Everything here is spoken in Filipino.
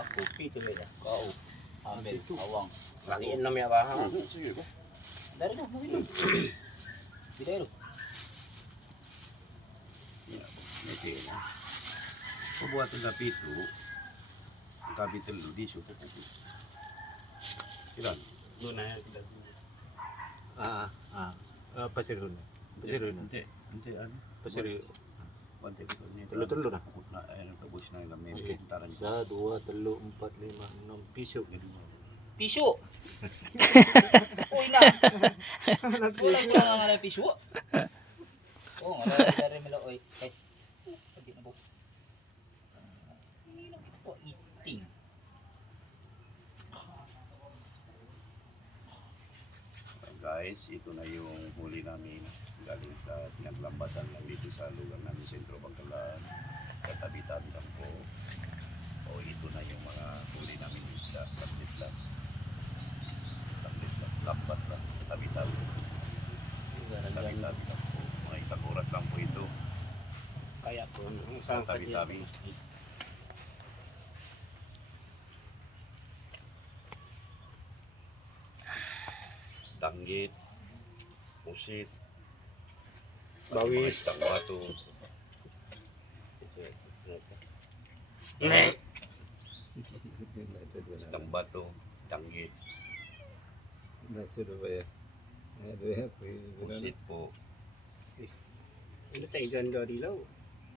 Ako, pito nila. Kau, Amel, Awang. Langiin na may abahan. Sige ba? Dari na, mawin. Bidero. May tela. Pabuhatin na pito. Ang kapital lo, di siya po. Ilan? Doon na yan. Pasirun. Pasirun. Hindi. Hindi, ano? Pasirun. Bante ko niya. Tulo-tulo na. Na, ayun, tapos na yung lamay. Okay. Pintaran niya. Sa 2, 3, 4, 5, 6 piso. Piso. Uy na. Wala ko lang nga piso. Oh, wala dari melo oy. Ay. Pwede na po. Hindi lang po eating. Guys, ito na yung huli namin galing sa pinaglambatan lang dito sa lugar namin, Sentro Bangkalan, sa tabi-tabi lang po. O ito na yung mga huli namin isda, saglit lang, lambat lang, sa tabi-tabi. Sa tabi-tabi lang po, mga isang oras lang po ito, Kaya po. sa tabi-tabi. Danggit, pusit, Bawis. Isang bato. Isang bato, danggit, Nasulo ba yan? pusit po. Ano tayo dyan, Dorilaw?